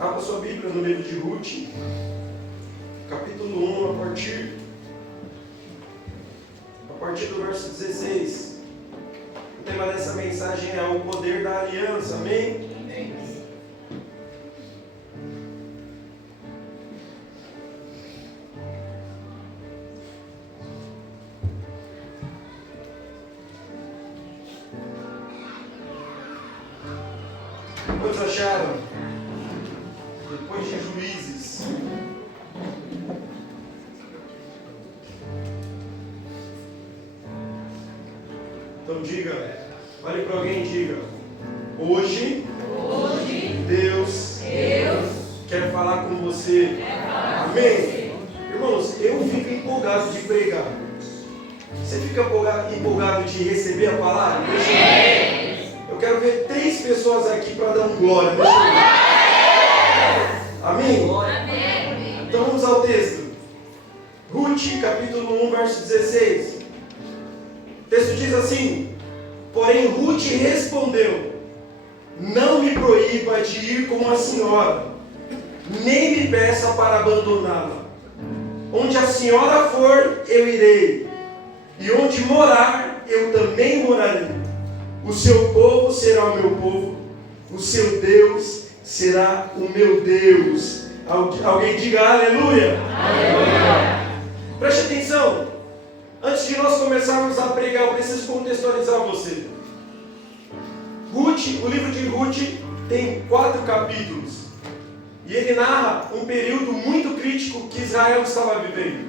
Abra sua Bíblia no livro de Ruth, capítulo 1, a partir do verso 16. O tema dessa mensagem é o poder da aliança, amém? Amém. Quantos acharam? Depois de Juízes. Então diga, olhe para alguém e diga: hoje Deus quer falar com você. Amém? Irmãos, eu fico empolgado de pregar. Você fica empolgado de receber a palavra? Eu quero ver 3 pessoas aqui para dar um glória. Amém? Então vamos ao texto. Ruth, capítulo 1, verso 16. O texto diz assim: porém Ruth respondeu: não me proíba de ir com a senhora, nem me peça para abandoná-la. Onde a senhora for, eu irei, e onde morar, eu também morarei. O seu povo será o meu povo, o seu Deus será o meu Deus. Alguém diga aleluia. Aleluia. Preste atenção. Antes de nós começarmos a pregar, eu preciso contextualizar você. Ruth, o livro de Ruth tem 4 capítulos. E ele narra um período muito crítico que Israel estava vivendo.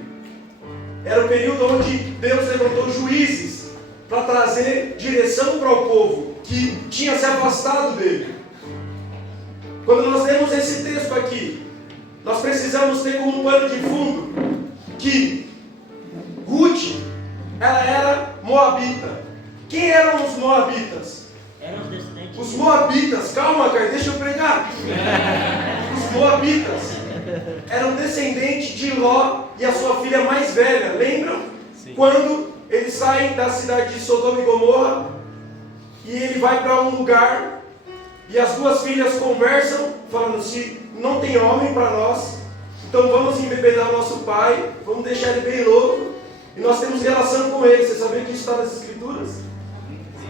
Era o período onde Deus levantou juízes para trazer direção para o povo que tinha se afastado dele. Quando nós lemos esse texto aqui, nós precisamos ter como pano de fundo que Ruth, ela era moabita. Quem eram os moabitas? Eram os descendentes. Os moabitas, calma, cara, deixa eu pregar. Os moabitas eram descendentes de Ló e a sua filha mais velha. Lembram? Sim. Quando eles saem da cidade de Sodoma e Gomorra e ele vai para um lugar e as 2 filhas conversam, falando assim: não tem homem para nós, então vamos embebedar nosso pai, vamos deixar ele bem louco e nós temos relação com ele. Você sabia que isso está nas escrituras?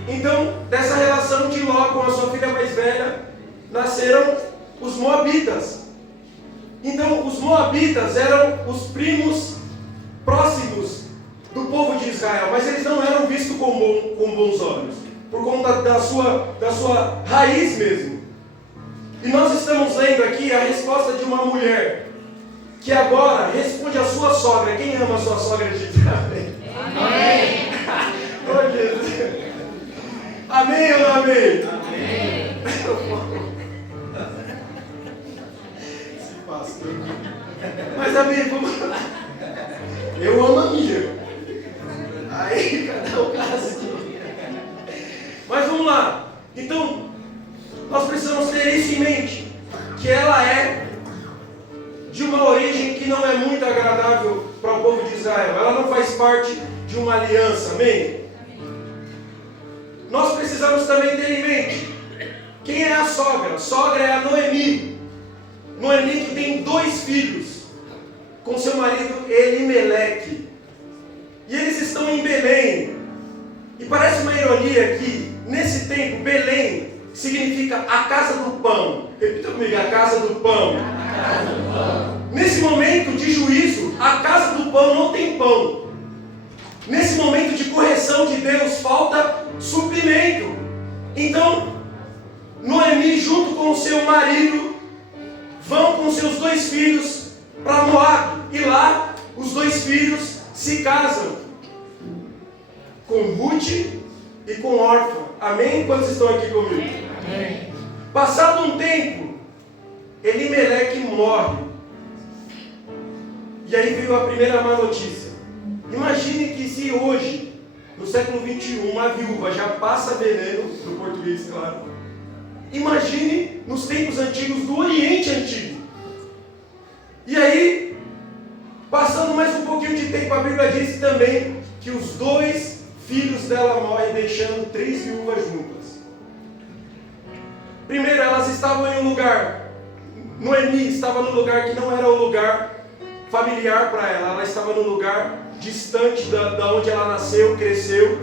Então, dessa relação de Ló com a sua filha mais velha, nasceram os moabitas. Então, os moabitas eram os primos próximos do povo de Israel, mas eles não eram vistos com bons olhos, por conta da sua raiz mesmo. E nós estamos lendo aqui a resposta de uma mulher, que agora responde à sua sogra. Quem ama a sua sogra de amém? Amém! Oh, Jesus! Amém ou não amém? Amém! Esse pastor. Mas amém, vamos lá. Eu amo a minha. Aí, cada um caso. Mas vamos lá. Então, nós precisamos ter isso em mente, que ela é de uma origem que não é muito agradável para o povo de Israel. Ela não faz parte de uma aliança, amém? Nós precisamos também ter em mente quem é a sogra. Sogra é a Noemi. Noemi que tem 2 filhos com seu marido Elimeleque. E eles estão em Belém. E parece uma ironia que nesse tempo Belém significa a casa do pão. Repita comigo: a casa do pão. A casa do pão. Nesse momento de juízo, a casa do pão não tem pão. Nesse momento de correção de Deus, falta suprimento. Então, Noemi, junto com o seu marido, vão com seus 2 filhos para Moab. E lá, os 2 filhos se casam com Ruth e com Orfa. Amém? Quantos estão aqui comigo? Amém. Passado um tempo, Elimeleque morre. E aí veio a primeira má notícia. Imagine que se hoje, no século 21, uma viúva já passa veneno, no português, claro. Imagine nos tempos antigos, do Oriente Antigo. E aí, passando mais um pouquinho de tempo, a Bíblia diz também que os 2 filhos dela morrem, deixando 3 viúvas juntas. Primeiro, elas estavam em um lugar Noemi estava num lugar que não era o lugar familiar para ela. Ela estava num lugar distante da onde ela nasceu, cresceu.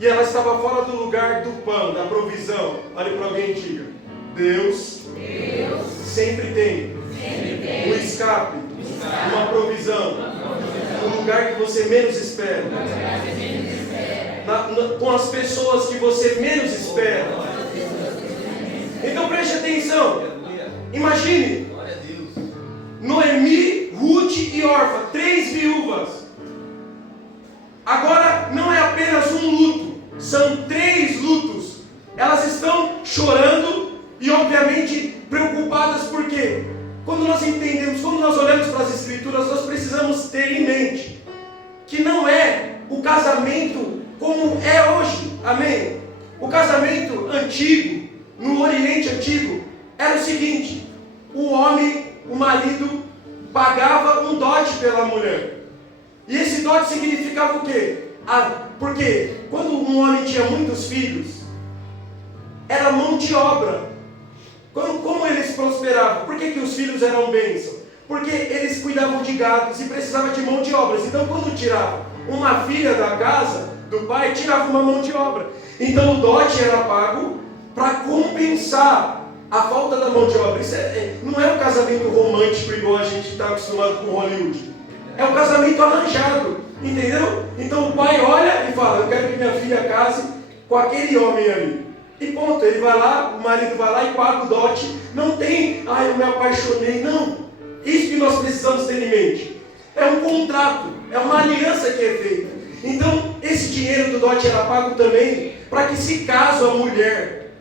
E ela estava fora do lugar do pão, da provisão. Olhe para alguém e diga: Deus sempre tem um escape, uma provisão, no lugar que você menos espera, com as pessoas que você menos espera. Então preste atenção. Imagine Noemi, Ruth e Orfa, 3 viúvas. Agora não é apenas um luto, são 3 lutos. Elas estão chorando e obviamente preocupadas, porque quando nós entendemos, quando nós olhamos para as Escrituras, nós precisamos ter em mente que não é o casamento como é hoje, amém? O casamento antigo, no Oriente Antigo, era o seguinte: o homem, o marido, pagava um dote pela mulher. E esse dote significava o quê? Porque quando um homem tinha muitos filhos, era mão de obra. Como eles prosperavam? Por que os filhos eram bênção? Porque eles cuidavam de gados e precisavam de mão de obras. Então quando tirava uma filha da casa do pai, tirava uma mão de obra. Então o dote era pago para compensar a falta da mão de obra. Isso não é um casamento romântico igual a gente está acostumado com Hollywood. É um casamento arranjado, entendeu? Então o pai olha e fala: eu quero que minha filha case com aquele homem ali. E ponto, ele vai lá, o marido vai lá e paga o dote. Não tem, eu me apaixonei, não. Isso que nós precisamos ter em mente. É um contrato, é uma aliança que é feita. Então, esse dinheiro do dote era pago também para que, se caso a mulher,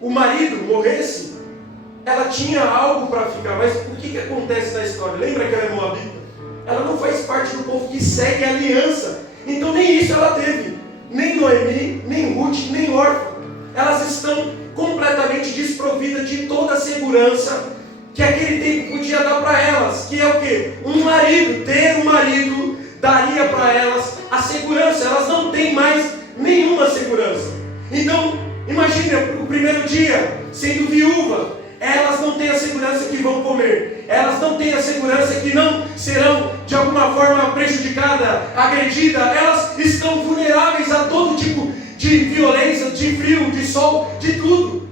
o marido morresse, ela tinha algo para ficar. Mas o que acontece na história? Lembra que ela é moabita? Ela não faz parte do povo que segue a aliança. Então nem isso ela teve. Nem Noemi, nem Ruth, nem Orfa. Elas estão completamente desprovidas de toda a segurança que aquele tempo podia dar para elas. Que é o quê? Um marido. Ter um marido daria para elas a segurança. Elas não têm mais nenhuma segurança. Então, imagine o primeiro dia, sendo viúva. Elas não têm a segurança que vão comer. Elas não têm a segurança que não serão de alguma forma prejudicadas, agredidas. Elas estão vulneráveis a todo tipo de violência, de frio, de sol, de tudo.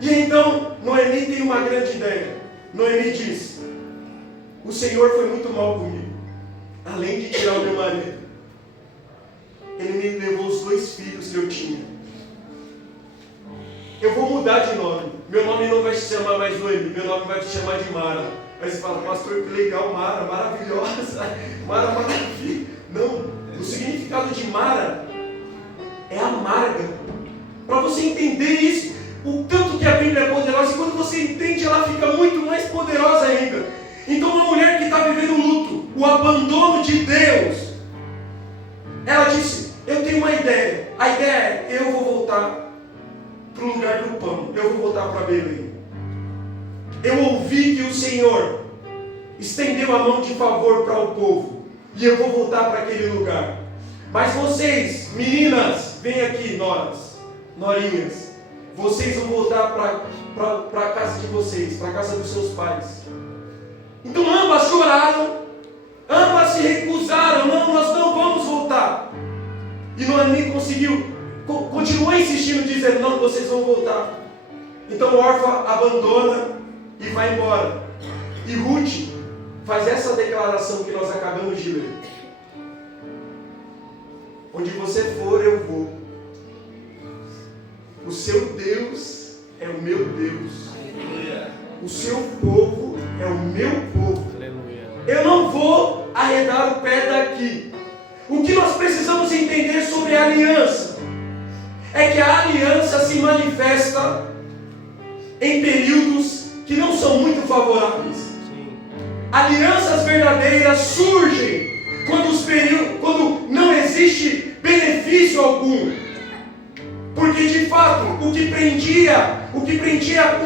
E então Noemi tem uma grande ideia. Noemi diz: o Senhor foi muito mal comigo. Além de tirar o meu marido, Ele me levou os 2 filhos que eu tinha. Eu vou mudar de nome. Meu nome não vai se chamar mais Noemi, meu nome vai se chamar de Mara. Aí você fala: pastor, que legal, Mara, maravilhosa, Mara, maravilha. Não, o significado de Mara é amarga. Para você entender isso, o tanto que a Bíblia é poderosa, e quando você entende, ela fica muito mais poderosa ainda. Então uma mulher que está vivendo o luto, o abandono de Deus, ela disse: eu tenho uma ideia. A ideia é: eu vou voltar para o lugar do pão, eu vou voltar para Belém. Eu ouvi que o Senhor estendeu a mão de favor para o povo, e eu vou voltar para aquele lugar. Mas vocês, meninas, vem aqui, norinhas, vocês vão voltar para a casa de vocês, para a casa dos seus pais. Então ambas choraram, ambas se recusaram: não, nós não vamos voltar. E Noemi continuou insistindo, dizendo: não, vocês vão voltar. Então Orfa abandona e vai embora. E Ruth faz essa declaração que nós acabamos de ler: onde você for, eu vou. O seu Deus é o meu Deus. O seu povo é o meu povo. Eu não vou arredar o pé daqui. O que nós precisamos entender sobre a aliança é que a aliança se manifesta em períodos que não são muito favoráveis. Alianças verdadeiras surgem quando não existe benefício algum. Porque de fato o que prendia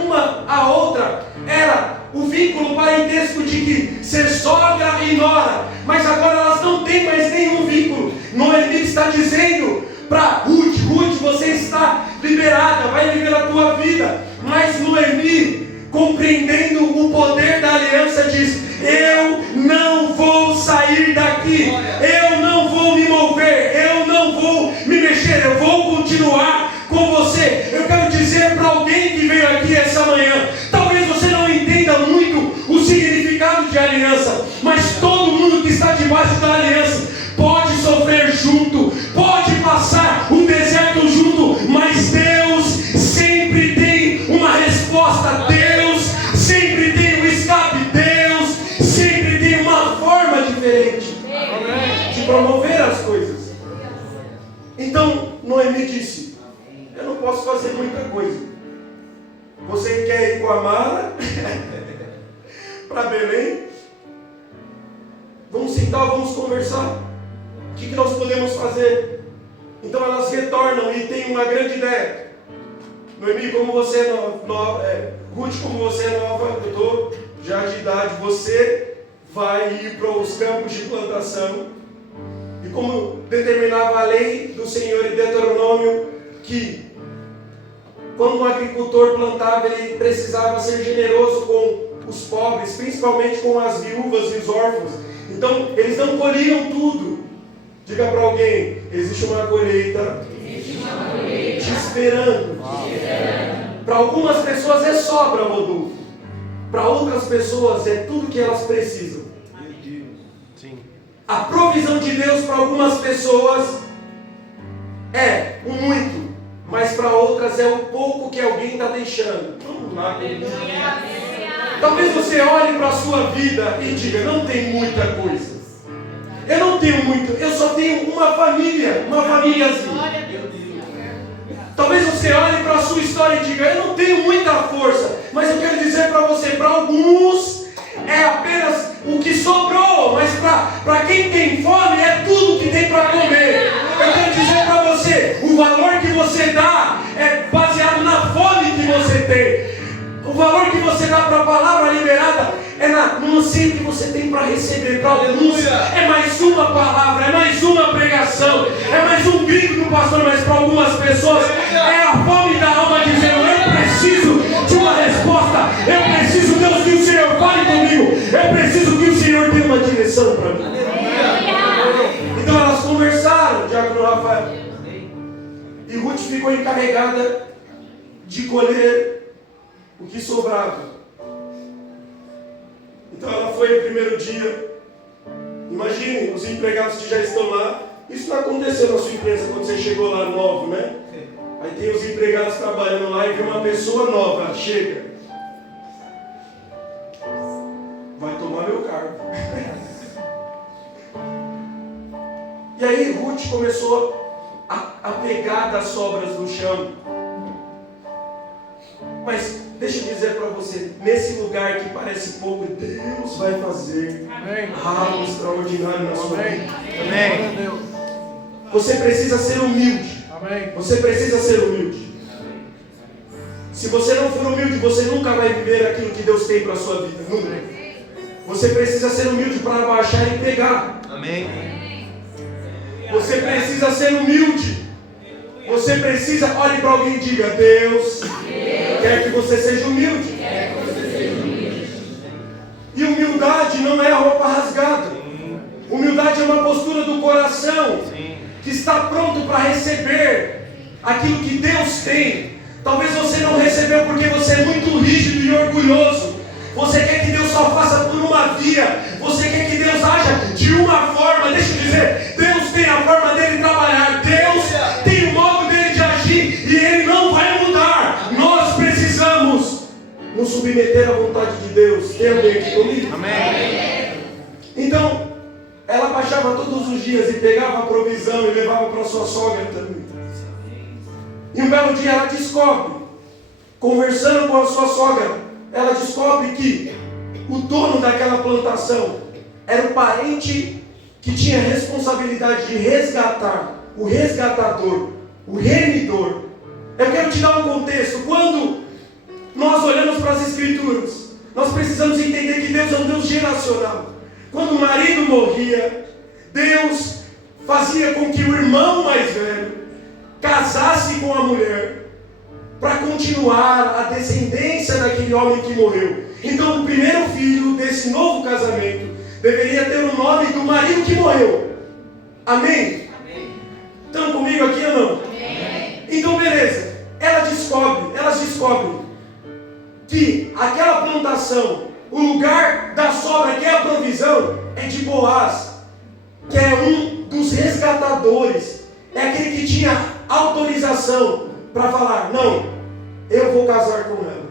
uma a outra era o vínculo parentesco de que ser sogra e nora. Mas agora elas não têm mais nenhum vínculo. Noemi está dizendo para Ruth: você está liberada, vai viver a tua vida. Mas Noemi compreendendo o poder da aliança, diz: eu não vou sair daqui, eu não vou me mover, eu não vou me mexer, eu vou continuar com você. Eu quero dizer para alguém que veio aqui essa manhã, talvez você não entenda muito o significado de aliança, mas todo mundo que está debaixo da aliança pode sofrer junto, pode passar o deserto junto, mas Deus sempre tem uma resposta, Deus sempre tem um escape, Deus sempre tem uma forma diferente de promover as coisas. Então Noemi disse: eu não posso fazer muita coisa. Você quer ir com a Mara para Belém? Vamos sentar, vamos conversar. O que nós podemos fazer? Então elas retornam e têm uma grande ideia. Noemi, como você é nova, Ruth, como você é nova, eu estou já de idade, você vai ir para os campos de plantação. E como determinava a lei do Senhor em Deuteronômio, que quando um agricultor plantava, ele precisava ser generoso com os pobres, principalmente com as viúvas e os órfãos. Então eles não colhiam tudo. Diga para alguém: existe uma colheita te esperando. Para algumas pessoas é sobra, Rodolfo. Para outras pessoas é tudo que elas precisam. A provisão de Deus para algumas pessoas é o muito, mas para outras é o pouco que alguém está deixando. Vamos lá. Talvez você olhe para a sua vida e diga: não tem muita coisa. Eu não tenho muito, eu só tenho uma famíliazinha. Talvez você olhe para a sua história e diga: eu não tenho muita força. Mas eu quero dizer para você, para alguns é apenas o que sobrou, mas para quem tem fome é tudo que tem para comer. Eu quero dizer para você, o valor que você dá é baseado na fome que você tem. O valor que você dá para a palavra liberada é no anseio que você tem para receber, para o denúncia. É mais uma palavra, é mais uma pregação, é mais um grito do pastor, mas para algumas pessoas é a fome da alma dizendo: eu preciso de uma resposta, eu preciso, Deus, que o Senhor fale comigo, eu preciso que o Senhor dê uma direção para mim. Então elas conversaram, Diácono Rafael, e Ruth ficou encarregada de colher o que sobrava. Então ela foi no primeiro dia. Imagine os empregados que já estão lá. Isso não aconteceu na sua empresa quando você chegou lá novo, né? Aí tem os empregados trabalhando lá e vem uma pessoa nova, chega. Vai tomar meu cargo. E aí Ruth começou a pegar das sobras do chão. Mas deixa eu dizer para você, nesse lugar que parece pouco, Deus vai fazer algo extraordinário na sua vida. Amém. Você precisa ser humilde. Você precisa ser humilde. Se você não for humilde, você nunca vai viver aquilo que Deus tem para a sua vida. Nunca. Você precisa ser humilde para abaixar e pegar. Amém. Você precisa ser humilde. Você precisa, olhe para alguém e diga: Deus quer que você seja humilde. E humildade não é roupa rasgada. Humildade é uma postura do coração que está pronto para receber aquilo que Deus tem. Talvez você não recebeu porque você é muito rígido e orgulhoso. Você quer que Deus só faça por uma via. Você quer que Deus haja de uma forma. Deixa eu dizer, Deus tem a forma dele trabalhar. Deus tem o modo dele de agir e ele não vai mudar. Nós precisamos nos submeter à vontade de Deus. Tem alguém aqui comigo? Amém. Então, ela baixava todos os dias e pegava a provisão e levava para sua sogra também. E um belo dia ela descobre, conversando com a sua sogra, ela descobre que o dono daquela plantação era o parente que tinha a responsabilidade de resgatar, o resgatador, o remidor. Eu quero te dar um contexto. Quando nós olhamos para as Escrituras, nós precisamos entender que Deus é um Deus geracional. Quando o marido morria, Deus fazia com que o irmão mais velho casasse com a mulher, para continuar a descendência daquele homem que morreu. Então o primeiro filho desse novo casamento deveria ter o nome do marido que morreu. Amém? Estão comigo aqui ou não? Amém. Então beleza, elas descobrem que aquela plantação, o lugar da sobra, que é a provisão, é de Boaz, que é um dos resgatadores, é aquele que tinha autorização para falar, não, eu vou casar com ela.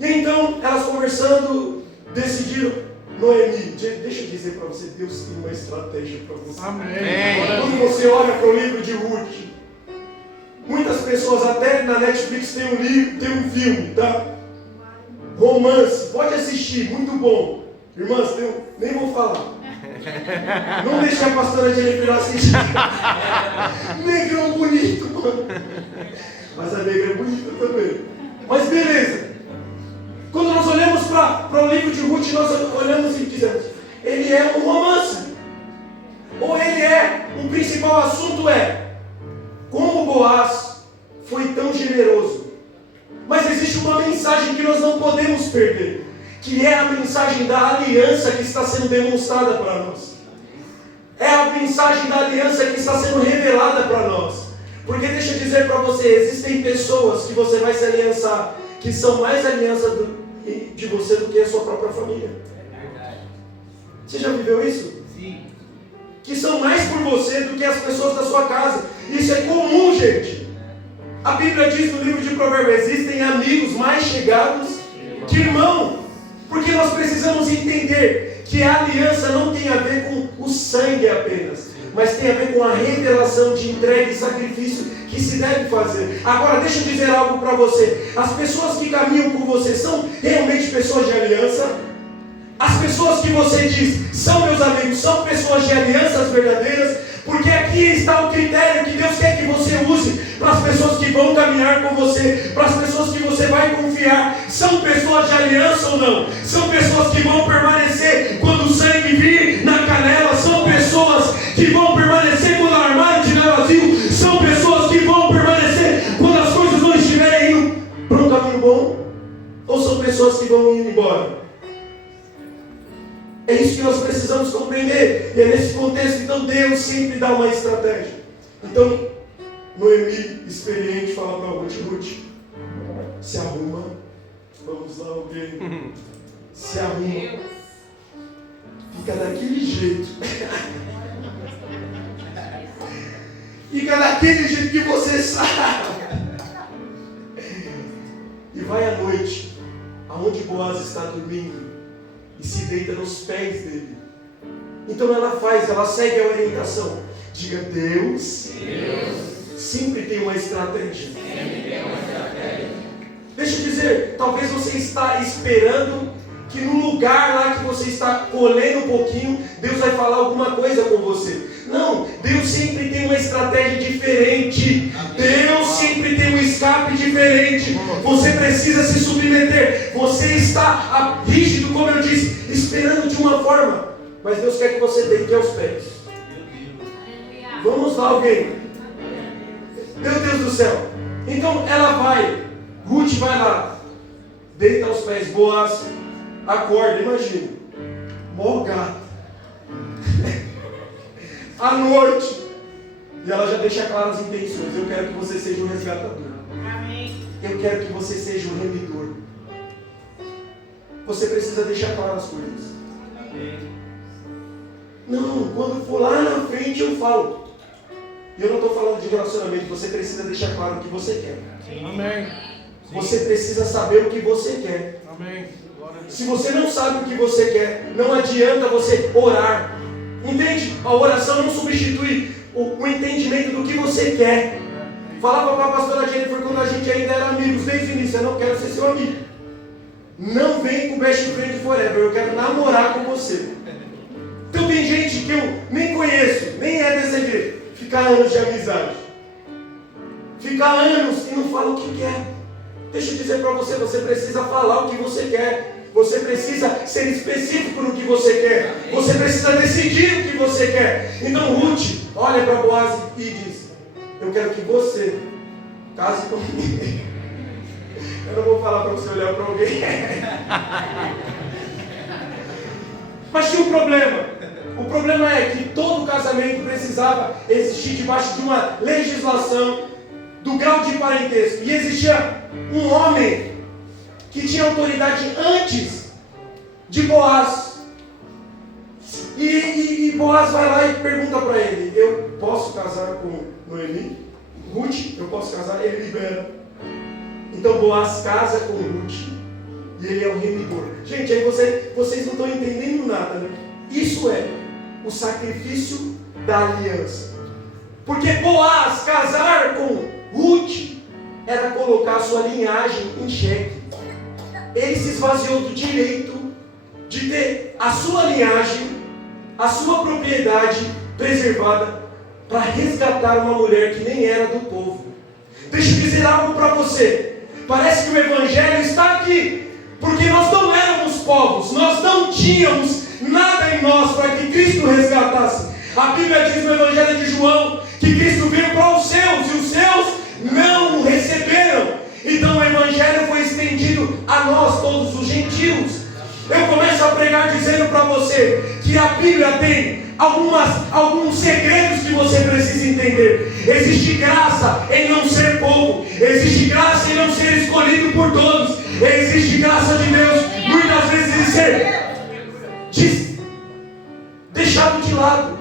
E então, elas conversando, decidiram, Noemi, deixa eu dizer para você, Deus tem uma estratégia para você. Amém. Quando você olha para o livro de Ruth, muitas pessoas, até na Netflix tem um livro, tem um filme, tá? Romance, pode assistir, muito bom. Irmãs, nem vou falar. Não deixe a pastora Jennifer assistir. Negrão bonito, mano. Mas a negra é bonita também. Mas beleza. Quando nós olhamos para o livro de Ruth, nós olhamos e dizemos, ele é um romance. Ou ele é, o principal assunto é, como Boaz foi tão generoso. Mas existe uma mensagem que nós não podemos perder, que é a mensagem da aliança que está sendo demonstrada para nós. É a mensagem da aliança que está sendo revelada para nós. Porque deixa eu dizer para você, existem pessoas que você vai se aliançar, que são mais aliança de você do que a sua própria família. Você já viveu isso? Sim. Que são mais por você do que as pessoas da sua casa. Isso é comum, gente. A Bíblia diz no livro de Provérbios, existem amigos mais chegados que irmão. Porque nós precisamos entender que a aliança não tem a ver com o sangue apenas, mas tem a ver com a revelação de entrega e sacrifício que se deve fazer. Agora, deixa eu dizer algo para você. As pessoas que caminham com você são realmente pessoas de aliança? As pessoas que você diz são meus amigos, são pessoas de alianças verdadeiras? Porque aqui está o critério que Deus quer que você use para as pessoas que vão caminhar com você, para as pessoas que você vai confiar. São pessoas de aliança ou não? São pessoas que vão permanecer quando o sangue vir na canela? São pessoas que vão permanecer quando o armário estiver vazio? São pessoas que vão permanecer quando as coisas não estiverem indo para um caminho bom? Ou são pessoas que vão indo embora? É isso que nós precisamos compreender. E é nesse contexto, então, Deus sempre dá uma estratégia. Então, Noemi, experiente, fala para Ruth, se arruma. Vamos lá, alguém. Se arruma. Fica daquele jeito. Fica daquele jeito que você sabe. E vai à noite, aonde Boaz está dormindo, e se deita nos pés dele. Então ela segue a orientação. Diga, Deus sempre tem uma estratégia. Deixa eu dizer, talvez você está esperando que no lugar lá que você está colhendo um pouquinho, Deus vai falar alguma coisa com você. Não, Deus sempre tem uma estratégia diferente. Deus sempre tem um escape diferente. Você precisa se submeter. Você está rígido, como eu disse, esperando de uma forma, mas Deus quer que você deite aos pés. Vamos lá, alguém. Meu Deus do céu. Então ela vai, Ruth vai lá, deita aos pés, Boaz acorda, imagina, mó gato. À noite, e ela já deixa claras as intenções. Eu quero que você seja um resgatador. Amém. Eu quero que você seja um remidor. Você precisa deixar claras as coisas. Amém. Não, quando for lá na frente eu falo. E eu não estou falando de relacionamento. Você precisa deixar claro o que você quer. Sim. Amém. Você precisa saber o que você quer. Amém. Se você não sabe o que você quer, não adianta você orar. Entende? A oração não substitui o entendimento do que você quer. Falava para a pastora Jennifer quando a gente ainda era amigos, desde o início, eu não quero ser seu amigo. Não vem com best friend forever, eu quero namorar com você. Então tem gente que eu nem conheço, nem é dessa igreja, fica anos de amizade. Fica anos e não fala o que quer. Deixa eu dizer para você, você precisa falar o que você quer. Você precisa ser específico no que você quer. Você precisa decidir o que você quer. Então Ruth olha para Boaz e diz, eu quero que você case comigo. Eu não vou falar para você olhar para alguém. Mas tinha um problema. O problema é que todo casamento precisava existir debaixo de uma legislação do grau de parentesco. E existia um homem que tinha autoridade antes de Boaz. E Boaz vai lá e pergunta para ele: eu posso casar com Noemi? Ruth, eu posso casar? Ele libera. Então Boaz casa com Ruth e ele é o remidor. Gente, aí vocês não estão entendendo nada, né? Isso é o sacrifício da aliança. Porque Boaz casar com Ruth era colocar a sua linhagem em xeque. Ele se esvaziou do direito de ter a sua linhagem, a sua propriedade preservada para resgatar uma mulher que nem era do povo. Deixa eu dizer algo para você. Parece que o Evangelho está aqui, porque nós não éramos povos, nós não tínhamos nada em nós para que Cristo resgatasse. A Bíblia diz no Evangelho de João que Cristo veio para os seus e os seus não o receberam. Então o Evangelho foi estendido a nós, todos os gentios. Eu começo a pregar dizendo para você que a Bíblia tem alguns segredos que você precisa entender. Existe graça em não ser povo, existe graça em não ser escolhido por todos, existe graça de Deus muitas vezes em ser deixado de lado.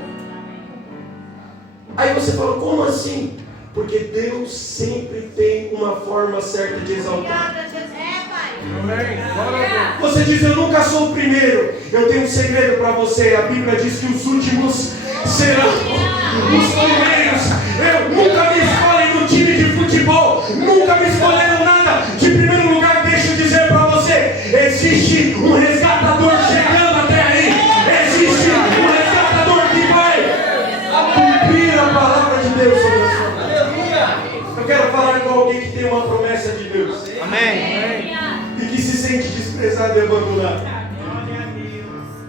Aí você fala: como assim? Porque Deus sempre tem uma forma certa de exaltar. Você diz: eu nunca sou o primeiro. Eu tenho um segredo para você. A Bíblia diz que os últimos serão os primeiros. Eu nunca me escolhem no time de futebol, nunca me escolheram nada de primeiro lugar. Deixa eu dizer para você: existe um resgatador chegando até aí. Existe um resgatador que vai cumprir a palavra de Deus sobre a sua vida. Eu quero falar com alguém que tem uma promessa de Deus. Amém. E que se sente desprezado e abandonado.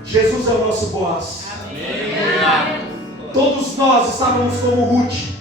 Jesus é o nosso Boaz. Todos nós estávamos como Ruth,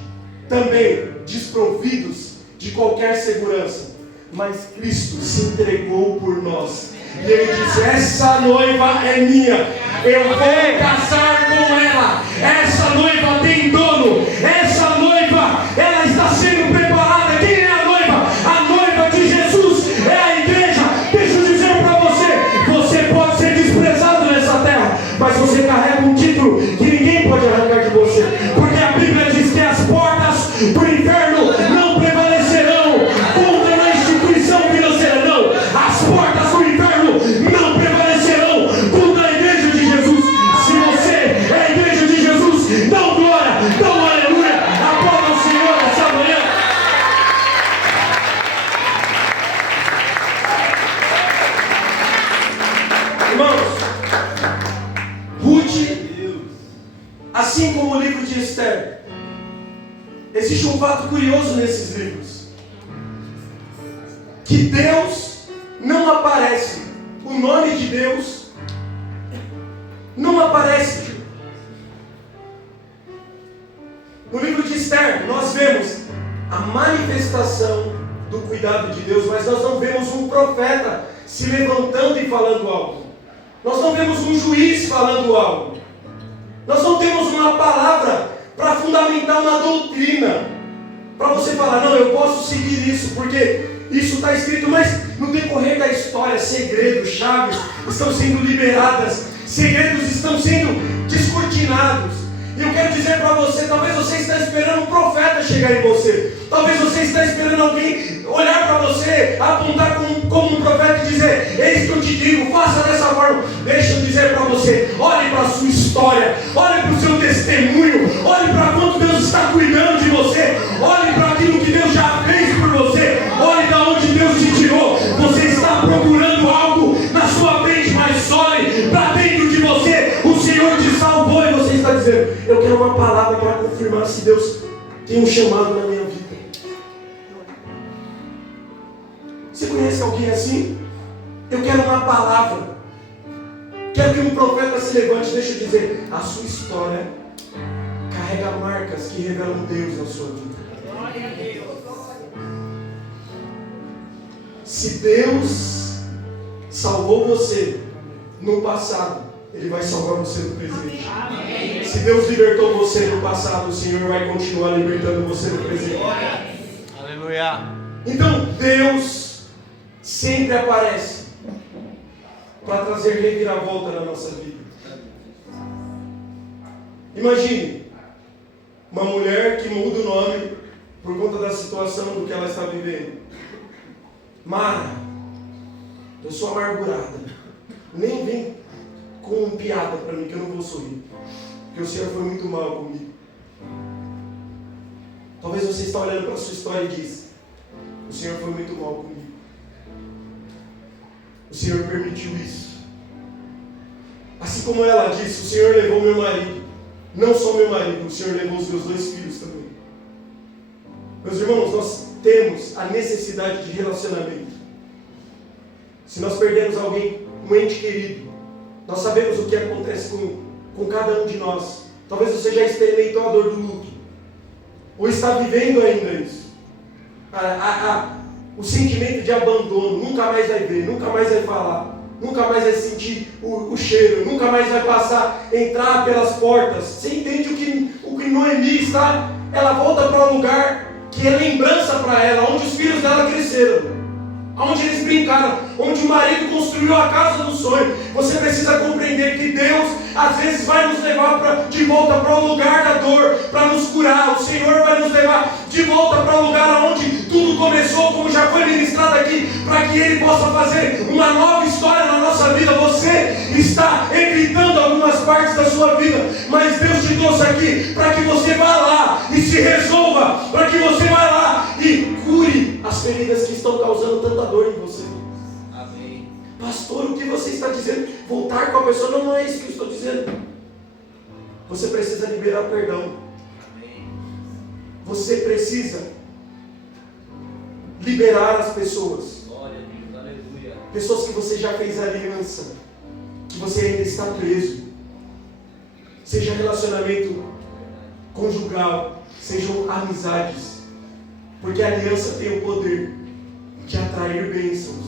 também desprovidos de qualquer segurança, mas Cristo se entregou por nós. E Ele disse: essa noiva é minha, eu vou casar com ela. Essa noiva tem dono, essa noiva, ela está sendo preparada. Quem é a noiva? A noiva de Jesus é a igreja. Deixa eu dizer para você: você pode ser desprezado nessa terra, mas você carrega um título que ninguém pode arrancar de você, porque a Bíblia diz que as portas do inferno não prevalecerão contra a instituição financeira, não. As portas do inferno não prevalecerão contra a igreja de Jesus. Se você é a igreja de Jesus, dá glória, dá um aleluia, aplauda o Senhor essa manhã. Irmãos, Ruth, assim como o livro de Esther, existe um fato curioso nesses livros: que Deus não aparece, o nome de Deus não aparece. No livro de Esther nós vemos a manifestação do cuidado de Deus, mas nós não vemos um profeta se levantando e falando algo. Nós não vemos um juiz falando algo. Nós não temos uma palavra para fundamentar uma doutrina, para você falar: não, eu posso seguir isso porque isso está escrito. Mas no decorrer da história, segredos, chaves estão sendo liberadas, segredos estão sendo descortinados. E eu quero dizer para você: talvez você está esperando um profeta chegar em você, talvez você está esperando alguém olhar para você, apontar como um profeta e dizer: eis que eu te digo, faça dessa forma. Deixa eu dizer para você: olhe para a sua história, olhe para o seu testemunho, olhe para quanto Deus está cuidando de você, olhe para aquilo que Deus já fez por você, olhe de onde Deus te tirou. Você está procurando algo na sua frente, mas olhe para dentro de você. O Senhor te salvou e você está dizendo: eu quero uma palavra para confirmar se Deus tem um chamado na minha vida. Você conhece alguém assim? Eu quero uma palavra. Quero que um profeta se levante. Deixa eu dizer: a sua história carrega marcas que revelam Deus na sua vida. Se Deus salvou você no passado, Ele vai salvar você no presente. Amém. Se Deus libertou você no passado, o Senhor vai continuar libertando você no presente. Aleluia. Então Deus sempre aparece para trazer reviravolta na nossa vida. Imagine uma mulher que muda o nome por conta da situação do que ela está vivendo. Mara, eu sou amargurada. Nem vem com piada para mim que eu não vou sorrir. Porque o Senhor foi muito mal comigo. Talvez você está olhando para a sua história e diz: o Senhor foi muito mal comigo. O Senhor permitiu isso. Assim como ela disse, o Senhor levou meu marido. Não só meu marido, o Senhor levou os meus 2 filhos também. Meus irmãos, nós temos a necessidade de relacionamento. Se nós perdemos alguém, um ente querido, nós sabemos o que acontece com cada um de nós. Talvez você já experimentou a dor do luto, ou está vivendo ainda isso. O sentimento de abandono, nunca mais vai ver, nunca mais vai falar, nunca mais vai sentir o cheiro, nunca mais vai entrar pelas portas. Você entende o que Noemi está? Ela volta para um lugar que é lembrança para ela, onde os filhos dela cresceram, onde eles brincaram, onde o marido construiu a casa do sonho. Você precisa compreender que Deus às vezes vai nos levar de volta para o lugar da dor, para nos curar. O Senhor vai nos levar de volta para o lugar onde tudo começou, como já foi ministrado aqui, para que Ele possa fazer uma nova história na nossa vida. Você está evitando algumas partes da sua vida, mas Deus te trouxe aqui para que você vá lá e se resolva, para que você vá lá e cure as feridas que estão causando tanta dor em você. Amém. Pastor, o que você está dizendo? Voltar com a pessoa? Não é isso que eu estou dizendo. Você precisa liberar perdão. Amém. Você precisa liberar as pessoas. Glória a Deus, aleluia. Pessoas que você já fez aliança, que você ainda está preso. Seja relacionamento conjugal, sejam amizades. Porque a aliança tem o poder de atrair bênçãos,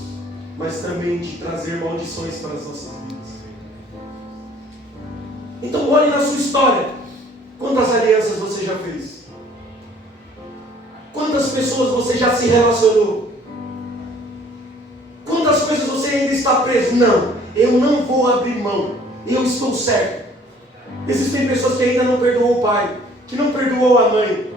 mas também de trazer maldições para as nossas vidas. Então olhe na sua história. Quantas alianças você já fez? Quantas pessoas você já se relacionou? Quantas coisas você ainda está preso? Não, eu não vou abrir mão. Eu estou certo. Existem pessoas que ainda não perdoou o pai, que não perdoou a mãe.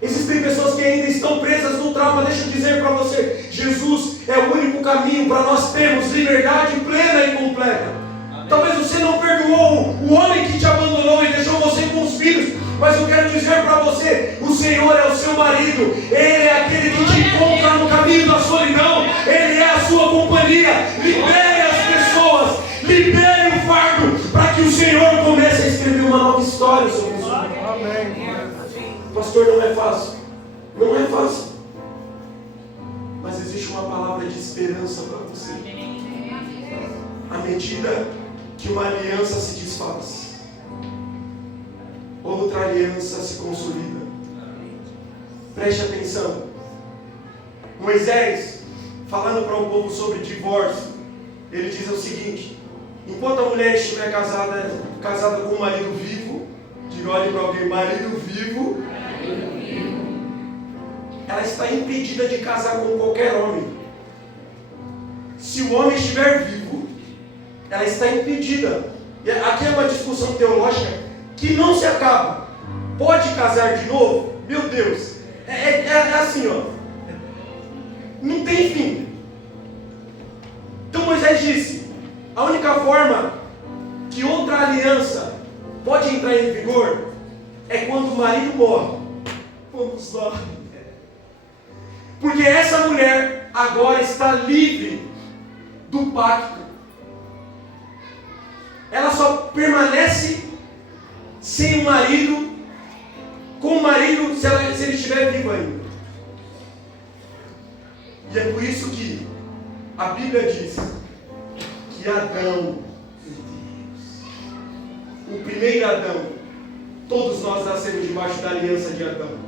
Existem pessoas que ainda estão presas no trauma. Deixa eu dizer para você, Jesus é o único caminho para nós termos liberdade plena e completa. Amém. Talvez você não perdoou o homem que te abandonou e deixou você com os filhos, mas eu quero dizer para você, o Senhor é o seu marido. Ele é aquele que te encontra no caminho da solidão. Ele é a sua companhia. Libere as pessoas, libere o fardo, para que o Senhor comece a escrever uma nova história sobre isso. Amém. Pastor, não é fácil. Não é fácil. Mas existe uma palavra de esperança para você. À medida que uma aliança se desfaz, outra aliança se consolida. Preste atenção. Moisés, falando para o povo sobre divórcio, ele diz o seguinte: enquanto a mulher estiver casada com um marido vivo, diga, olhe para alguém, marido vivo, ela está impedida de casar com qualquer homem. Se o homem estiver vivo, ela está impedida. E aqui é uma discussão teológica que não se acaba. Pode casar de novo? Meu Deus, é assim, ó. Não tem fim. Então Moisés disse: a única forma que outra aliança pode entrar em vigor é quando o marido morre. Vamos lá. Porque essa mulher agora está livre do pacto. Ela só permanece sem o marido, com o marido, se ele estiver vivo ainda. E é por isso que a Bíblia diz que Adão, o primeiro Adão, todos nós nascemos debaixo da aliança de Adão.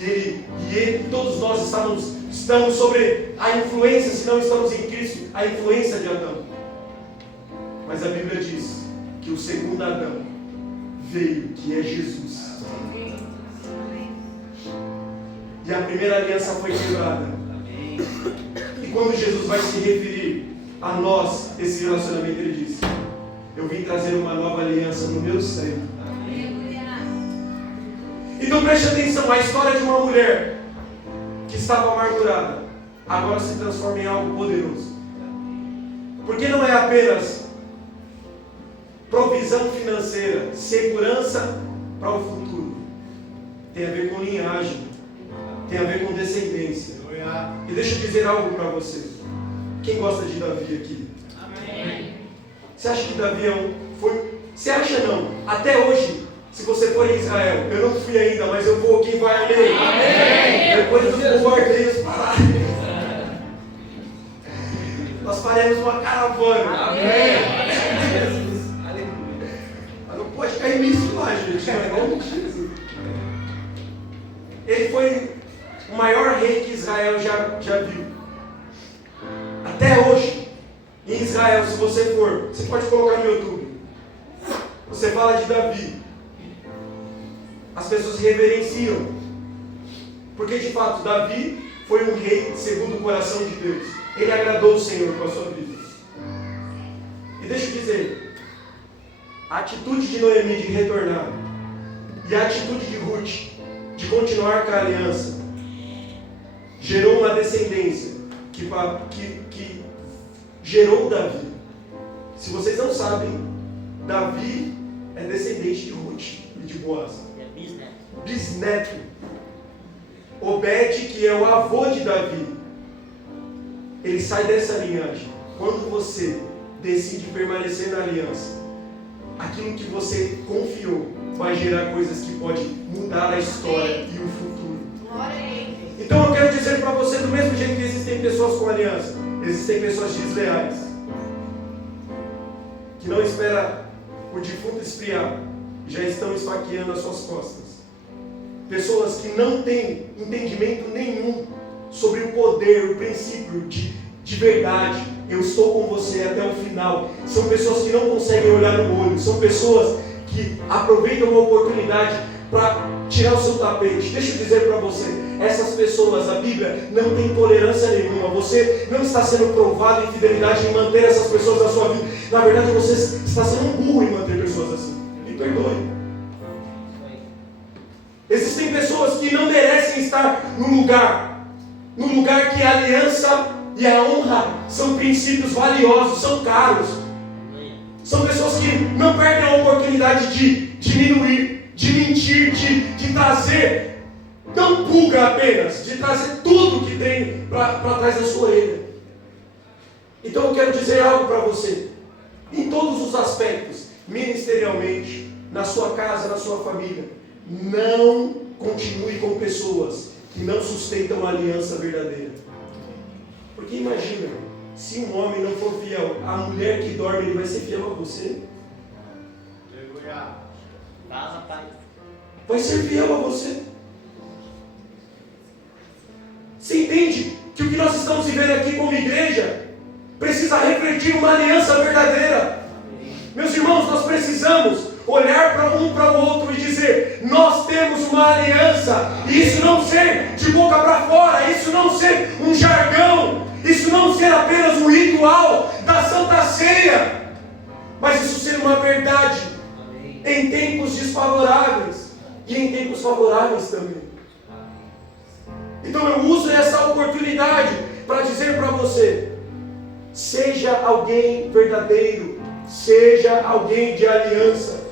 E todos nós estávamos estamos sobre a influência, se não estamos em Cristo, a influência de Adão. Mas a Bíblia diz que o segundo Adão veio, que é Jesus. E a primeira aliança foi quebrada. E quando Jesus vai se referir a nós, esse relacionamento, ele diz: eu vim trazer uma nova aliança no meu sangue. Então preste atenção, a história de uma mulher que estava amargurada agora se transforma em algo poderoso. Porque não é apenas provisão financeira, segurança para o futuro. Tem a ver com linhagem, tem a ver com descendência. E deixa eu dizer algo para você. Quem gosta de Davi aqui? Amém. Você acha que Davi foi? Você acha não? Até hoje, se você for em Israel, eu não fui ainda, mas eu vou, quem vai ali? Amém. Depois dos bombardeios pararem, nós faremos uma caravana. Amém. Mas não pode cair nisso lá, gente. Não é igual Jesus. Ele foi o maior rei que Israel já viu. Até hoje, em Israel, se você for, você pode colocar no YouTube. Você fala de Davi. As pessoas reverenciam. Porque de fato, Davi foi um rei segundo o coração de Deus. Ele agradou o Senhor com a sua vida. E deixa eu dizer, a atitude de Noemi de retornar e a atitude de Ruth de continuar com a aliança gerou uma descendência que gerou Davi. Se vocês não sabem, Davi é descendente de Ruth e de Boaz. É bisneto. Bisneto. Obed, que é o avô de Davi, ele sai dessa linhagem. Quando você decide permanecer na aliança, aquilo que você confiou vai gerar coisas que podem mudar a história e o futuro. Então eu quero dizer para você, do mesmo jeito que existem pessoas com aliança, existem pessoas desleais, que não esperam o defunto esfriar e já estão esfaqueando as suas costas. Pessoas que não têm entendimento nenhum sobre o poder, o princípio de verdade. Eu estou com você até o final. São pessoas que não conseguem olhar no olho. São pessoas que aproveitam uma oportunidade para tirar o seu tapete. Deixa eu dizer para você, essas pessoas, a Bíblia não tem tolerância nenhuma. Você não está sendo provado em fidelidade em manter essas pessoas na sua vida. Na verdade, você está sendo um burro em manter pessoas assim. Me perdoe. Existem pessoas que não merecem estar no lugar que a aliança e a honra são princípios valiosos, são caros. São pessoas que não perdem a oportunidade de diminuir, de mentir, de trazer, não pulga apenas, de trazer tudo que tem para trás da sua orelha. Então eu quero dizer algo para você, em todos os aspectos, ministerialmente, na sua casa, na sua família, não continue com pessoas que não sustentam a aliança verdadeira. Porque imagina, se um homem não for fiel, a mulher que dorme, ele vai ser fiel a você. Vai ser fiel a você. Você entende que o que nós estamos vivendo aqui como igreja precisa refletir uma aliança verdadeira. Meus irmãos, nós precisamos olhar para o outro e dizer: nós temos uma aliança. E isso não ser de boca para fora, isso não ser um jargão, isso não ser apenas um ritual da Santa Ceia, mas isso ser uma verdade. Amém. Em tempos desfavoráveis e em tempos favoráveis também. Então eu uso essa oportunidade para dizer para você: seja alguém verdadeiro, seja alguém de aliança.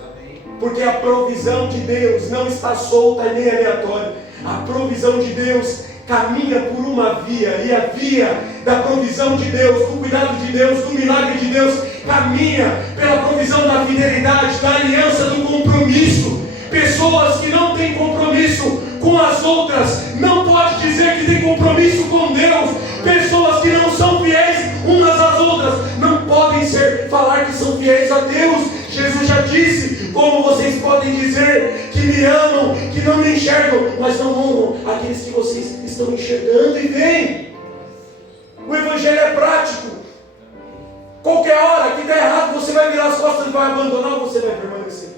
Porque a provisão de Deus não está solta nem aleatória. A provisão de Deus caminha por uma via, e a via da provisão de Deus, do cuidado de Deus, do milagre de Deus, caminha pela provisão da fidelidade, da aliança, do compromisso. Pessoas que não têm compromisso com as outras, não pode dizer que tem compromisso com Deus. Pessoas que não são fiéis umas às outras, não podem falar que são fiéis a Deus. Jesus já disse: como vocês podem dizer que me amam, que não me enxergam, mas não honram aqueles que vocês estão enxergando e veem. O Evangelho é prático. Qualquer hora que der errado, você vai virar as costas e vai abandonar ou você vai permanecer?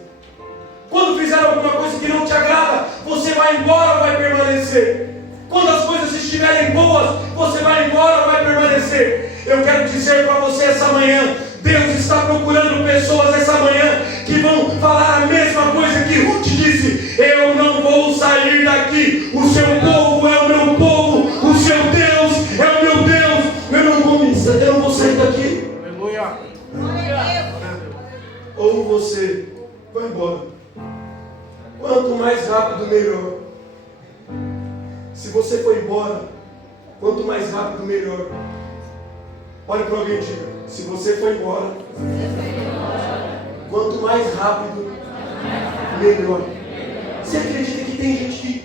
Quando fizer alguma coisa que não te agrada, você vai embora ou vai permanecer? Quando as coisas estiverem boas, você vai embora ou vai permanecer? Eu quero dizer para você essa manhã, Deus está procurando pessoas essa manhã que vão falar a mesma coisa que Ruth disse: eu não vou sair daqui, o seu povo é o meu povo, o seu Deus é o meu Deus, eu não vou sair daqui. Aleluia. Ou você vai embora. Quanto mais rápido, melhor. Se você for embora, quanto mais rápido, melhor. Olha para alguém e diga: se você for embora, quanto mais rápido, melhor. Você acredita que tem gente que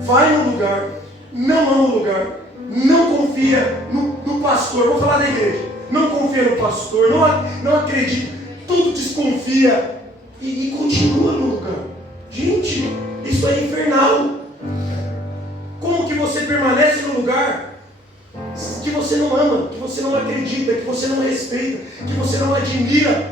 vai no lugar, não ama o lugar, não confia no pastor? Vou falar da igreja. Não confia no pastor, não acredita, tudo desconfia e continua no lugar. Gente, isso é infernal. Como que você permanece no lugar que você não ama, que você não acredita, que você não respeita, que você não admira?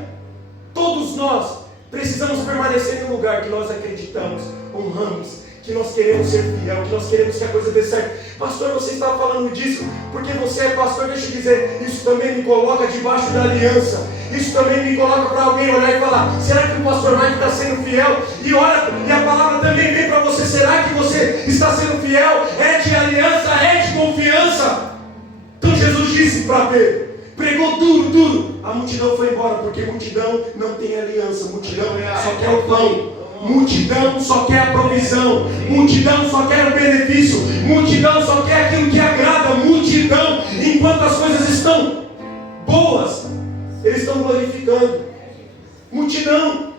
Todos nós precisamos permanecer no lugar que nós acreditamos, honramos, que nós queremos ser fiel, que nós queremos que a coisa dê certo. Pastor, você estava falando disso porque você é pastor. Deixa eu dizer, isso também me coloca debaixo da aliança. Isso também me coloca para alguém olhar e falar: será que o pastor Mike está sendo fiel? E olha, e a palavra também vem para você: será que você está sendo fiel? É de aliança, é de confiança. Então Jesus disse para Pedro, pregou duro, a multidão foi embora, porque multidão não tem aliança, multidão só quer o pão, multidão só quer a provisão, multidão só quer o benefício, multidão só quer aquilo que agrada, multidão, enquanto as coisas estão boas, eles estão glorificando, multidão.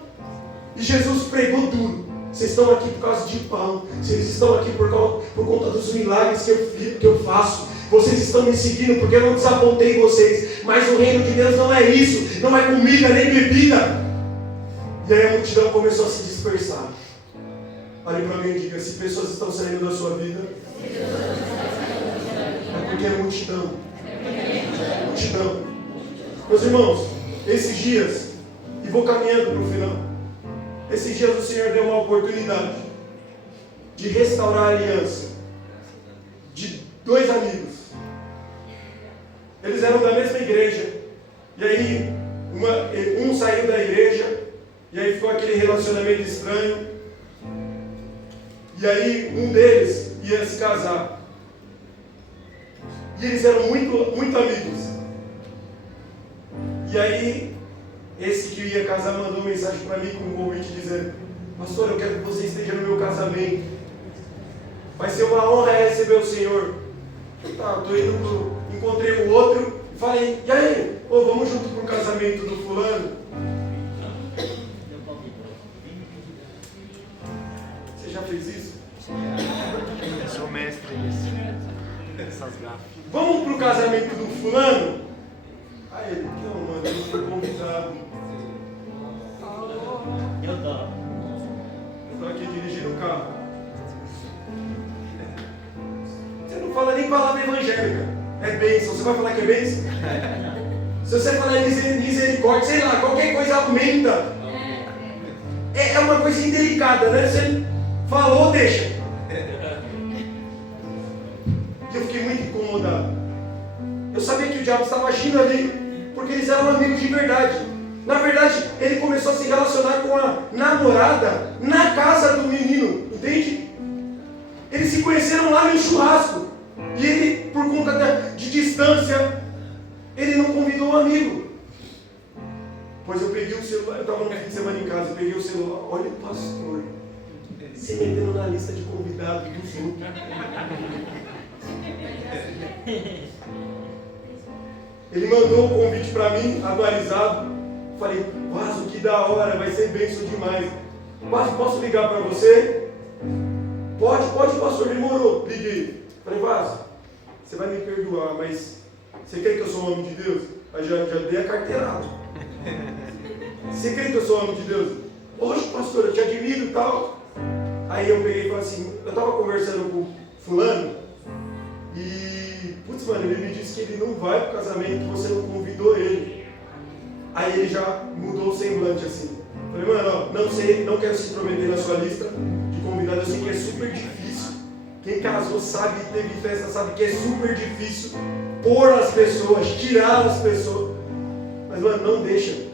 E Jesus pregou duro: vocês estão aqui por causa de pão, vocês estão aqui por conta dos milagres que eu faço, vocês estão me seguindo porque eu não desapontei vocês, mas o reino de Deus não é isso, não é comida nem bebida. E aí a multidão começou a se dispersar. Olhe para alguém e diga: se pessoas estão saindo da sua vida, é porque é multidão. Multidão. Meus irmãos, esses dias, e vou caminhando para o final, esses dias o Senhor deu uma oportunidade de restaurar a aliança de dois amigos. Eles eram da mesma igreja. E aí um saiu da igreja, e aí ficou aquele relacionamento estranho. E aí um deles ia se casar. E eles eram muito amigos. E aí esse que ia casar mandou mensagem para mim com um convite dizendo: pastor, eu quero que você esteja no meu casamento. Vai ser uma honra receber o Senhor. Tá, estou indo encontrei o outro e falei: e aí, vamos junto para o casamento do fulano? Você já fez isso? Eu sou mestre nisso. Essas gafas. Vamos para o casamento do fulano? Aí ele: não, mano, eu não fui convidado. Eu estou aqui dirigindo o carro. Você não fala nem palavra evangélica. É bênção. Você vai falar que é bênção? Se você falar misericórdia, sei lá, qualquer coisa aumenta. É uma coisa indelicada, né? Você falou, deixa. E eu fiquei muito incomodado. Eu sabia que o diabo estava agindo ali, porque eles eram amigos de verdade. Na verdade, ele começou a se relacionar com a namorada na casa do menino, entende? Eles se conheceram lá no churrasco. E ele, por conta de distância, ele não convidou um amigo. Pois eu peguei o celular, eu estava no fim de semana em casa, eu peguei o celular: olha o pastor se metendo na lista de convidados do Zoom. Ele mandou o convite para mim, atualizado. Falei: Vaso, que da hora, vai ser bênção demais. Vaso, posso ligar para você? Pode, pastor, demorou. Liguei. Falei: Vaso, você vai me perdoar, mas você crê que eu sou homem de Deus? Aí já dei a carteirada. Você crê que eu sou homem de Deus? Hoje, pastor, eu te admiro e tal. Aí eu peguei e falei assim: eu estava conversando com fulano, E, putz, mano, ele me disse que ele não vai pro casamento, que você não convidou ele. Aí ele já mudou o semblante assim. Falei, mano, ó, não sei, não quero se intrometer na sua lista de convidados, eu sei que é super difícil. Quem casou sabe, teve festa, sabe que é super difícil pôr as pessoas, tirar as pessoas. Mas, mano, não deixa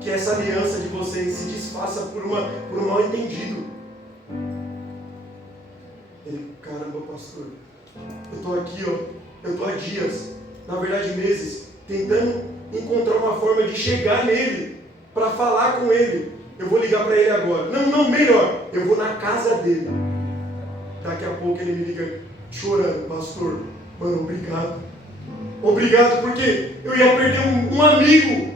que essa aliança de vocês se desfaça por um mal entendido. Ele, caramba, pastor, eu estou aqui, ó, eu estou há dias, na verdade meses, tentando encontrar uma forma de chegar nele, para falar com ele. Eu vou ligar para ele agora. Não, melhor, eu vou na casa dele. Daqui a pouco ele me liga chorando, pastor, mano, obrigado. Obrigado, porque eu ia perder um amigo.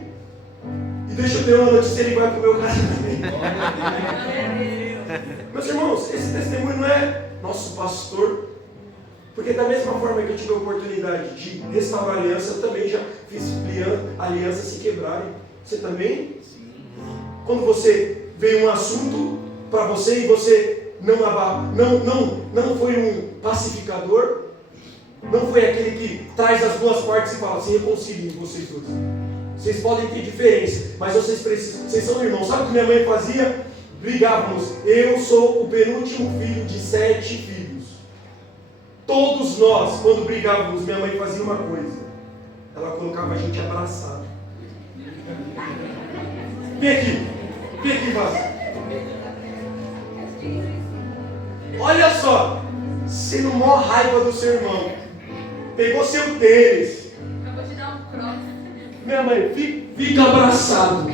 E deixa eu ter uma notícia, ele vai pro meu casamento. Meus irmãos, esse testemunho não é nosso pastor, porque da mesma forma que eu tive a oportunidade de restaurar a aliança, eu também já fiz alianças se quebrarem. Você também? Sim. Quando você veio um assunto para você e você não foi um pacificador, não foi aquele que traz as duas partes e fala, se reconciliem vocês dois. Vocês podem ter diferença, mas vocês são irmãos. Sabe o que minha mãe fazia? Brigávamos. Eu sou o penúltimo filho de 7 filhos. Todos nós, quando brigávamos, minha mãe fazia uma coisa. Ela colocava a gente abraçado. Vem aqui, Vaz. Olha só, você não maior raiva do seu irmão. Pegou seu tênis. Acabou de dar um cross. Minha mãe, fica abraçado.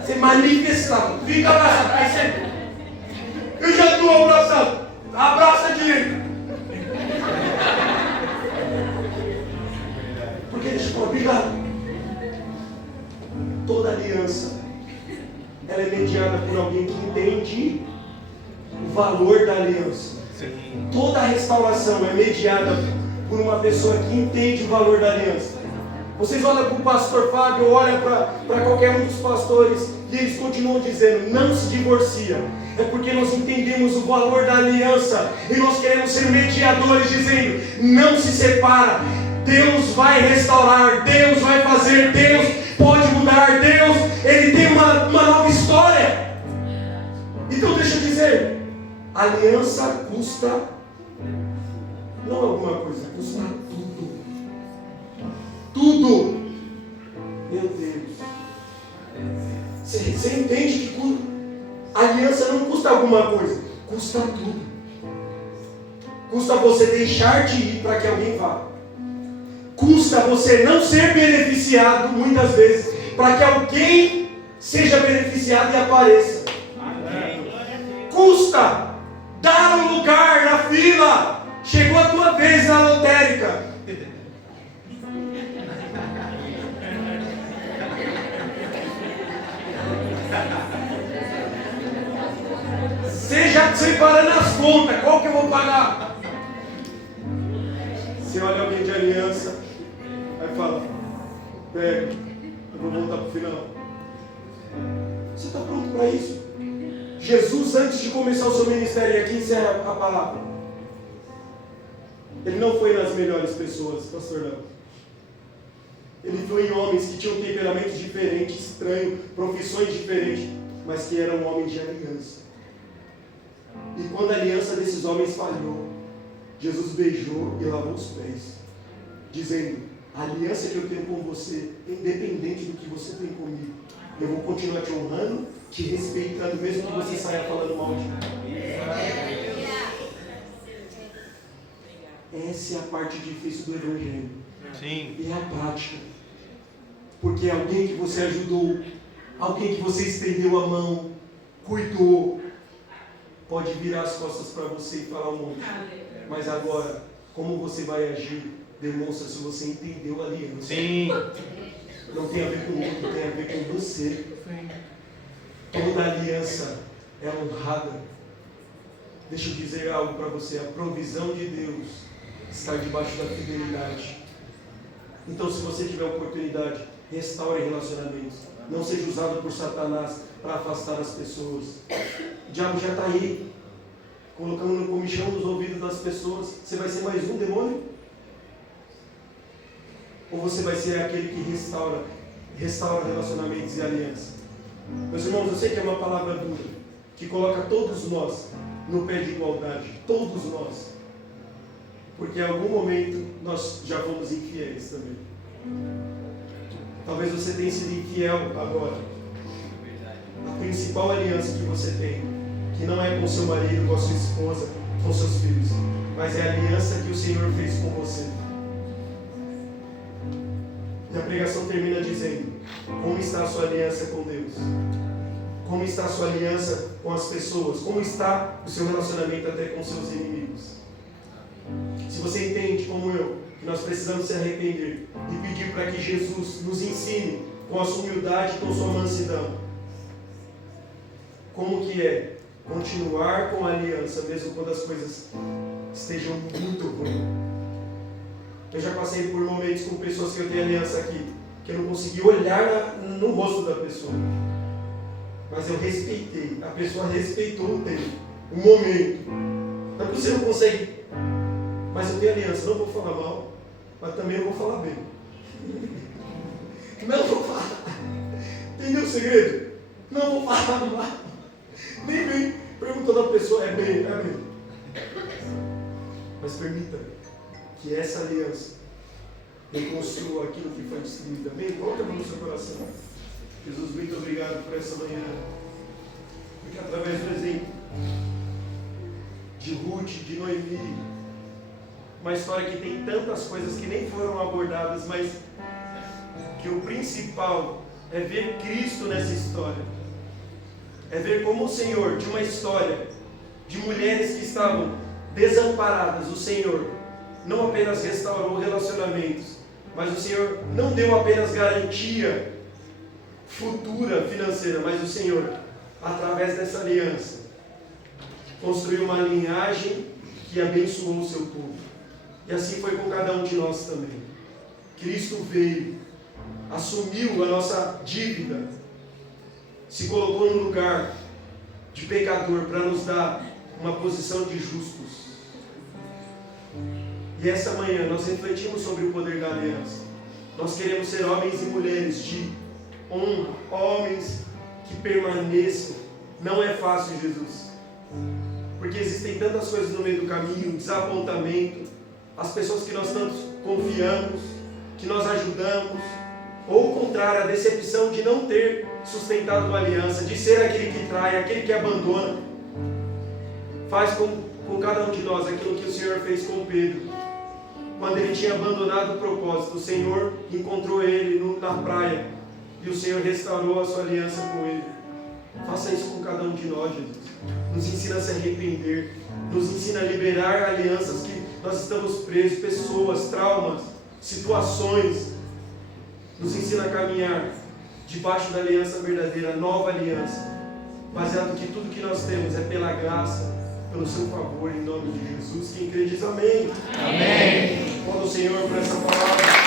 Você manifestava, fica abraçado. Aí você, eu já estou abraçado. Abraça direito. Porque deixa eu falar, obrigado. Toda aliança, ela é mediada por alguém que entende o valor da aliança. Sim. Toda restauração é mediada por uma pessoa que entende o valor da aliança. Vocês olham para o pastor Fábio, olham para qualquer um dos pastores e eles continuam dizendo, não se divorcia. É porque nós entendemos o valor da aliança e nós queremos ser mediadores dizendo, não se separa. Deus vai restaurar, Deus vai fazer, Deus pode mudar, Deus, Ele tem uma nova história. Então deixa eu dizer, aliança custa, não alguma coisa, custa tudo. Tudo. Meu Deus. Você entende que aliança não custa alguma coisa, custa tudo. Custa você deixar de ir para que alguém vá. Custa você não ser beneficiado muitas vezes para que alguém seja beneficiado e apareça. Custa dar um lugar na fila. Chegou a tua vez na lotérica. Seja separando as contas, qual que eu vou pagar? Você olha alguém de aliança, aí fala, pega, eu vou voltar para o final. Você está pronto para isso? Jesus, antes de começar o seu ministério, aqui encerra a palavra. Ele não foi nas melhores pessoas, pastor Léo. Ele foi em homens que tinham temperamentos diferentes, estranhos, profissões diferentes, mas que eram homens de aliança. E quando a aliança desses homens falhou, Jesus beijou e lavou os pés, dizendo, a aliança que eu tenho com você, independente do que você tem comigo, eu vou continuar te honrando, te respeitando, mesmo que você saia falando mal de mim. Essa é a parte difícil do Evangelho. Sim. E é a prática. Porque alguém que você ajudou, alguém que você estendeu a mão, cuidou, pode virar as costas para você e falar um monte. Mas agora, como você vai agir, demonstra se você entendeu a aliança. Sim. Não tem a ver com o outro, tem a ver com você. Toda aliança é honrada. Deixa eu dizer algo para você. A provisão de Deus está debaixo da fidelidade. Então, se você tiver oportunidade, restaure relacionamentos. Não seja usado por Satanás para afastar as pessoas. O diabo já está aí. colocando no comichão nos ouvidos das pessoas, você vai ser mais um demônio? Ou você vai ser aquele que restaura relacionamentos e alianças? Meus irmãos, eu sei que é uma palavra dura, que coloca todos nós no pé de igualdade, todos nós. Porque em algum momento nós já fomos infiéis também. Talvez você tenha sido infiel agora. A principal aliança que você tem, que não é com seu marido, com a sua esposa, com seus filhos, mas é a aliança que o Senhor fez com você. E a pregação termina dizendo: como está a sua aliança com Deus? Como está a sua aliança com as pessoas? Como está o seu relacionamento até com seus inimigos? Se você entende, como eu, que nós precisamos se arrepender e pedir para que Jesus nos ensine com a sua humildade e com a sua mansidão, como que é continuar com a aliança mesmo quando as coisas estejam muito ruins. Eu já passei por momentos com pessoas que eu tenho aliança aqui, que eu não consegui olhar no rosto da pessoa, mas eu respeitei, a pessoa respeitou o tempo, o momento. Não é que você não consegue, mas eu tenho aliança, não vou falar mal, mas também não vou falar bem. Não vou falar. Entendeu o segredo? Não vou falar mal. Nem bem perguntando a pessoa, é bem. Mas permita que essa aliança reconstrua aquilo que foi destruído. Amém? Coloca a mão no seu coração. Jesus, muito obrigado por essa manhã. Porque através do exemplo de Ruth, de Noemi, uma história que tem tantas coisas que nem foram abordadas, mas que o principal é ver Cristo nessa história. É ver como o Senhor, de uma história de mulheres que estavam desamparadas, o Senhor não apenas restaurou relacionamentos, mas o Senhor não deu apenas garantia futura financeira, mas o Senhor, através dessa aliança, construiu uma linhagem que abençoou o seu povo. E assim foi com cada um de nós também. Cristo veio, assumiu a nossa dívida, se colocou no lugar de pecador para nos dar uma posição de justos. E essa manhã nós refletimos sobre o poder da aliança. Nós queremos ser homens e mulheres de honra, homens que permaneçam. Não é fácil, Jesus, porque existem tantas coisas no meio do caminho, desapontamento, as pessoas que nós tanto confiamos, que nós ajudamos, ou o contrário, a decepção de não ter sustentado uma aliança, de ser aquele que trai, aquele que abandona. Faz com cada um de nós aquilo que o Senhor fez com Pedro. Quando ele tinha abandonado o propósito, o Senhor encontrou ele na praia e o Senhor restaurou a sua aliança com ele. Faça isso com cada um de nós, Jesus. Nos ensina a se arrepender, nos ensina a liberar alianças que nós estamos presos, pessoas, traumas, situações. Nos ensina a caminhar debaixo da aliança verdadeira, nova aliança, baseado que tudo que nós temos é pela graça, pelo seu favor, em nome de Jesus. Quem crê diz amém. Amém. Glória ao Senhor por essa palavra.